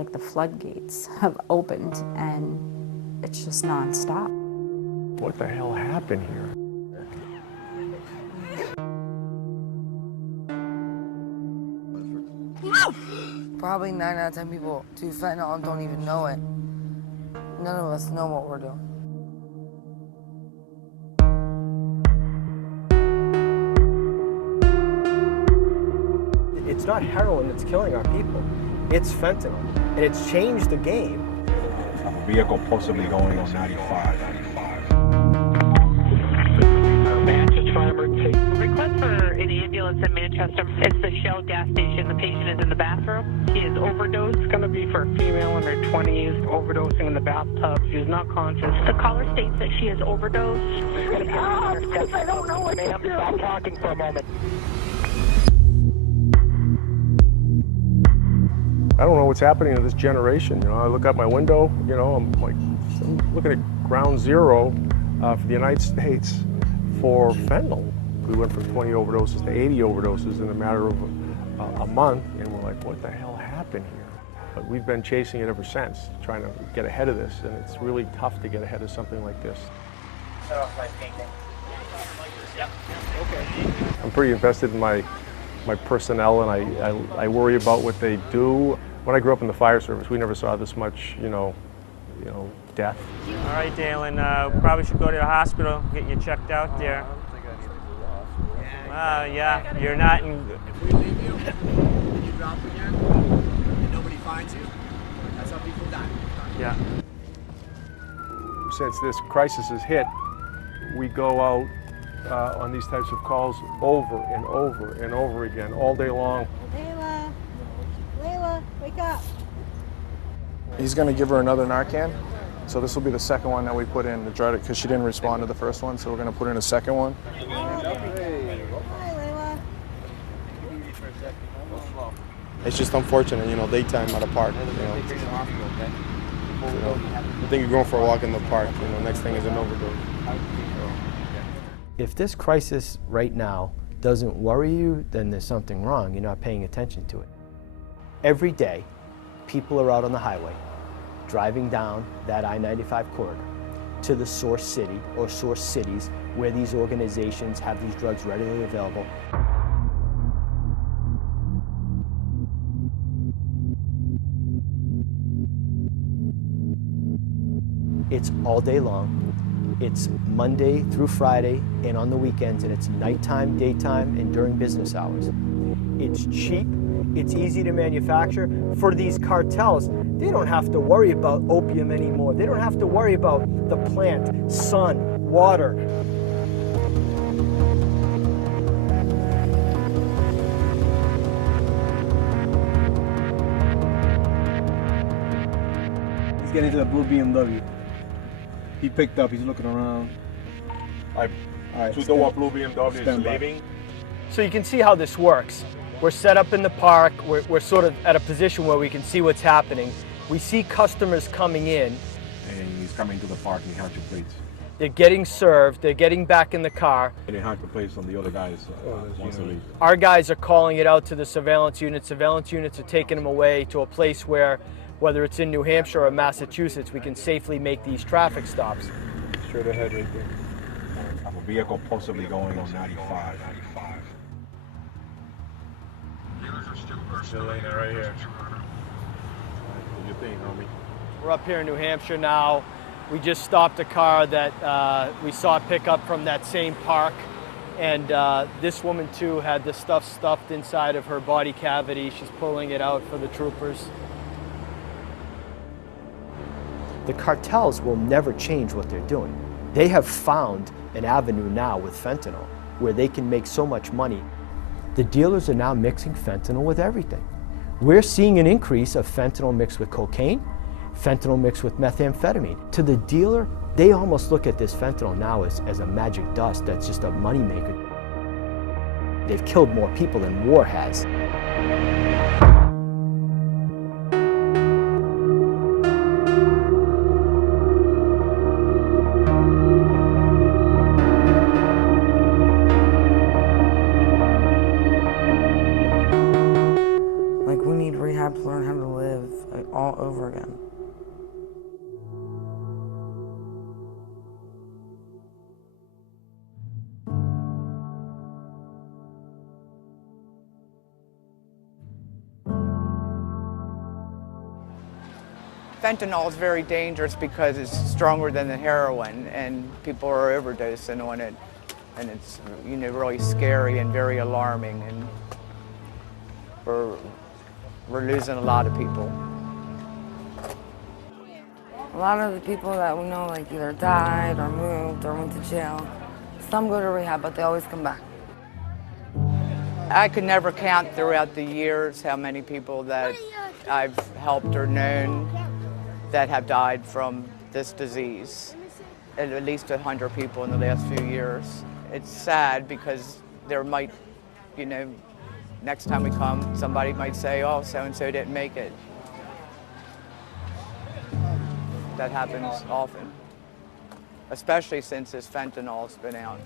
like the floodgates have opened and it's just nonstop. What the hell happened here? Probably 9 out of 10 people do fentanyl and don't even know it. None of us know what we're doing. It's not heroin that's killing our people. It's fentanyl, and it's changed the game. A vehicle possibly going on 95. Manchester Fire Emergency. Request for an ambulance in Manchester. It's the Shell gas station. The patient is in the bathroom. He is overdosed. It's going to be for a female in her 20s, overdosing in the bathtub. She is not conscious. The caller states that she is overdosed. I don't know what to do. Stop talking for a moment. I don't know what's happening to this generation. You know, I look out my window, you know, I'm looking at ground zero for the United States for fentanyl. We went from 20 overdoses to 80 overdoses in a matter of a month, and we're like, what the hell happened here? But we've been chasing it ever since, trying to get ahead of this, and it's really tough to get ahead of something like this. Set off my painting. Yep. Okay. I'm pretty invested in my personnel, and I worry about what they do. When I grew up in the fire service, we never saw this much, you know, death. All right, Dalen, probably should go to the hospital, get you checked out there. Yeah, you're not in... If we leave you and you drop again and nobody finds you, that's how people die. Yeah. Since this crisis has hit, we go out on these types of calls over and over and over again, all day long. Layla, wake up. He's going to give her another Narcan. So this will be the second one that we put in to try to, because she didn't respond to the first one, so we're going to put in a second one. Hi, Layla. It's just unfortunate, you know, daytime at a park, you know. I think you're going for a walk in the park, you know, next thing is an overdose. If this crisis right now doesn't worry you, then there's something wrong. You're not paying attention to it. Every day, people are out on the highway, driving down that I-95 corridor to the source city or source cities where these organizations have these drugs readily available. It's all day long. It's Monday through Friday and on the weekends, and it's nighttime, daytime, and during business hours. It's cheap. It's easy to manufacture. For these cartels, they don't have to worry about opium anymore. They don't have to worry about the plant, sun, water. He's getting to the blue BMW. He picked up, he's looking around. So the blue BMW is leaving. So you can see how this works. We're set up in the park. We're sort of at a position where we can see what's happening. We see customers coming in. And he's coming to the park and he has your plates. They're getting served. They're getting back in the car. And he has the plates on the other guys once they leave. Our guys are calling it out to the surveillance units. Surveillance units are taking them away to a place where, whether it's in New Hampshire or Massachusetts, we can safely make these traffic stops. Straight ahead right there. A vehicle possibly going on 95. Still laying there right here. What do you think, homie? We're up here in New Hampshire now. We just stopped a car that we saw pick up from that same park. And this woman too had the stuff stuffed inside of her body cavity. She's pulling it out for the troopers. The cartels will never change what they're doing. They have found an avenue now with fentanyl where they can make so much money. The dealers are now mixing fentanyl with everything. We're seeing an increase of fentanyl mixed with cocaine, fentanyl mixed with methamphetamine. To the dealer, they almost look at this fentanyl now as a magic dust that's just a moneymaker. They've killed more people than war has. Fentanyl is very dangerous because it's stronger than the heroin, and people are overdosing on it, and it's really scary and very alarming, and we're losing a lot of people. A lot of the people that we know either died or moved or went to jail. Some go to rehab, but they always come back. I could never count throughout the years how many people that I've helped or known that have died from this disease. At least 100 people in the last few years. It's sad because there might, next time we come, somebody might say, oh, so-and-so didn't make it. That happens often, especially since this fentanyl's been out.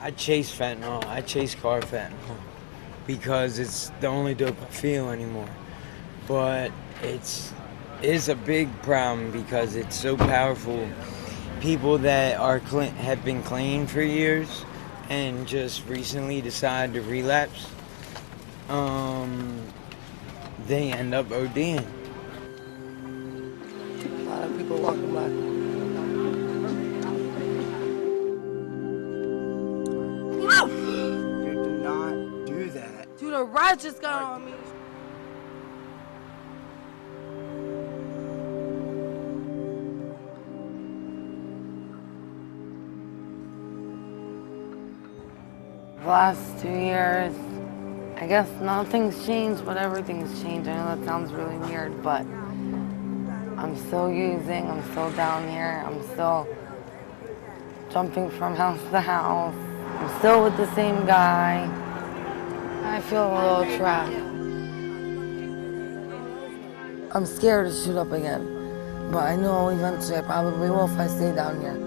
I chase fentanyl, I chase car fentanyl because it's the only dope I feel anymore. But is a big problem because it's so powerful. People that have been clean for years and just recently decide to relapse, they end up ODing. A lot of people walking by. Dude, do not do that. Dude, a rat just got on me. The last 2 years, I guess nothing's changed, but everything's changed. I know that sounds really weird, but I'm still using, I'm still down here, I'm still jumping from house to house. I'm still with the same guy. I feel a little trapped. I'm scared to shoot up again, but I know eventually I probably will if I stay down here.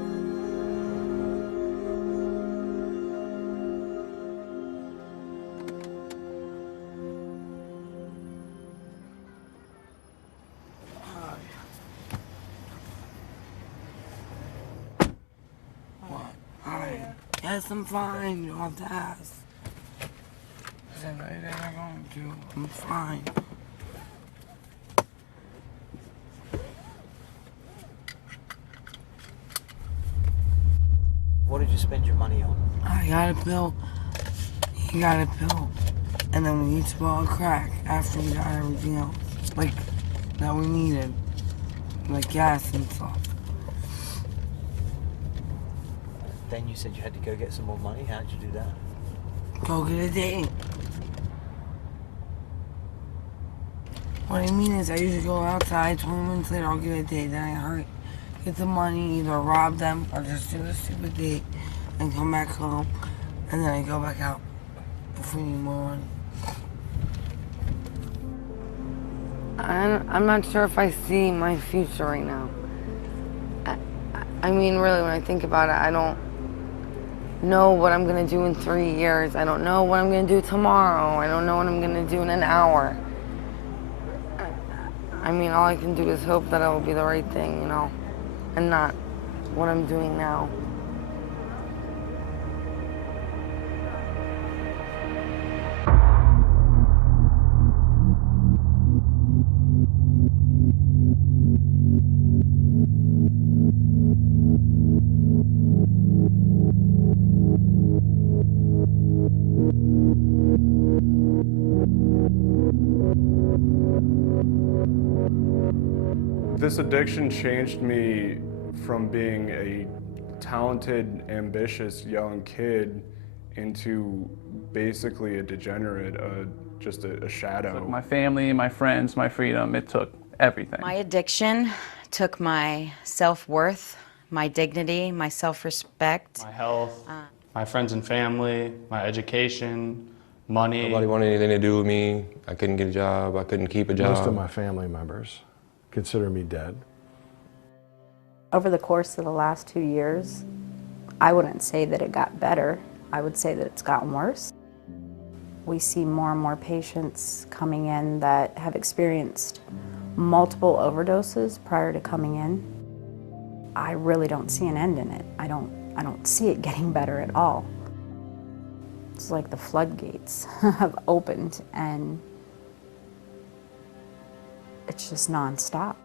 Yes, I'm fine. You don't have to ask. I said, right there, I'm going to. I'm fine. What did you spend your money on? I got a pill. He got a pill. And then we each bought a crack after we got everything else. That we needed. Like gas and stuff. Then you said you had to go get some more money. How did you do that? Go get a date. What I mean is I usually go outside, 20 minutes later I'll get a date, then I hurry, get the money, either rob them or just do a stupid date and come back home, and then I go back out if we need more money. I'm not sure if I see my future right now. I mean, really, when I think about it, I don't know what I'm gonna do in 3 years. I don't know what I'm gonna do tomorrow. I don't know what I'm gonna do in an hour. I mean, all I can do is hope that it will be the right thing, and not what I'm doing now. This addiction changed me from being a talented, ambitious young kid into basically a degenerate, just a shadow. My family, my friends, my freedom, it took everything. My addiction took my self-worth, my dignity, my self-respect. My health, my friends and family, my education, money. Nobody wanted anything to do with me. I couldn't get a job. I couldn't keep a job. Most of my family members consider me dead. Over the course of the last 2 years, I wouldn't say that it got better. I would say that it's gotten worse. We see more and more patients coming in that have experienced multiple overdoses prior to coming in. I really don't see an end in it. I don't see it getting better at all. It's like the floodgates have opened, and it's just nonstop.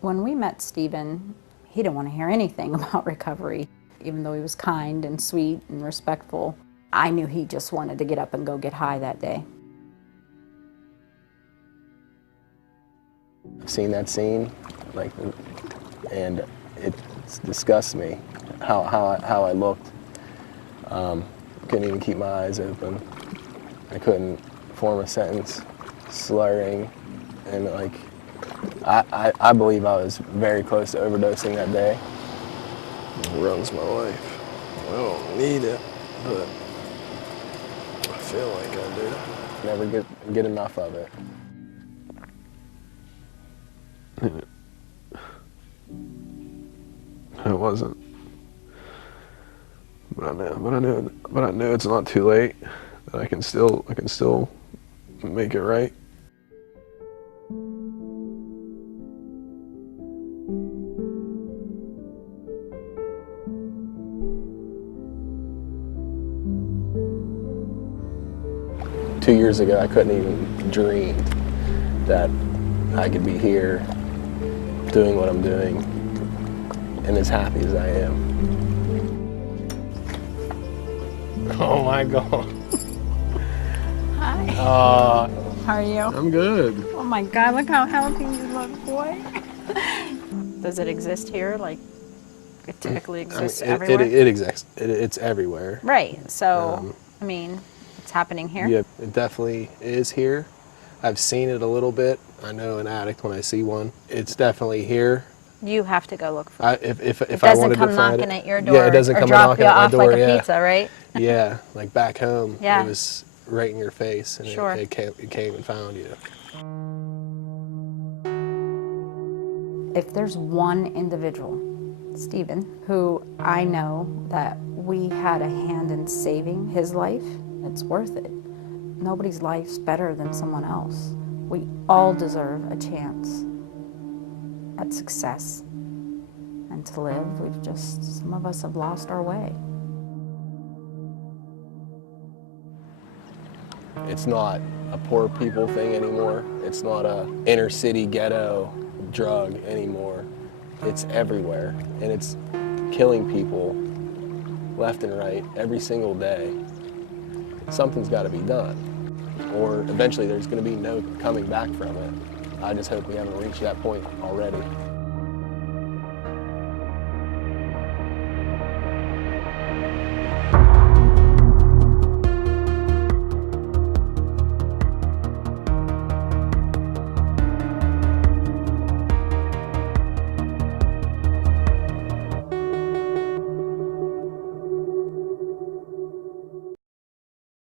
When we met Stephen, he didn't want to hear anything about recovery. Even though he was kind and sweet and respectful, I knew he just wanted to get up and go get high that day. I've seen that scene, and it disgusts me how I looked. Couldn't even keep my eyes open. I couldn't form a sentence, slurring, and I believe I was very close to overdosing that day. It runs my life. I don't need it, but I feel like I do. Never get enough of it. It wasn't. But I knew it's not too late. That I can still make it right. Two years ago, I couldn't even dream that I could be here doing what I'm doing and as happy as I am. Oh my God. Hi. How are you? I'm good. Oh my God, look how healthy you look, boy. Does it exist here? Like, it typically exists everywhere? It exists. It's everywhere. Right, so, I mean, it's happening here? Yeah, it definitely is here. I've seen it a little bit. I know an addict when I see one. It's definitely here. You have to go look for it. If I wanted to find it. It doesn't come knocking at your door, yeah, it doesn't or come drop you knocking at my off door, like a yeah. pizza, right? Yeah, like back home, Yeah. it was right in your face, and Sure. it came and found you. If there's one individual, Stephen, who I know that we had a hand in saving his life, it's worth it. Nobody's life's better than someone else. We all deserve a chance at success and to live. Some of us have lost our way. It's not a poor people thing anymore. It's not a inner city ghetto drug anymore. It's everywhere, and it's killing people left and right every single day. Something's got to be done, or eventually there's going to be no coming back from it. I just hope we haven't reached that point already.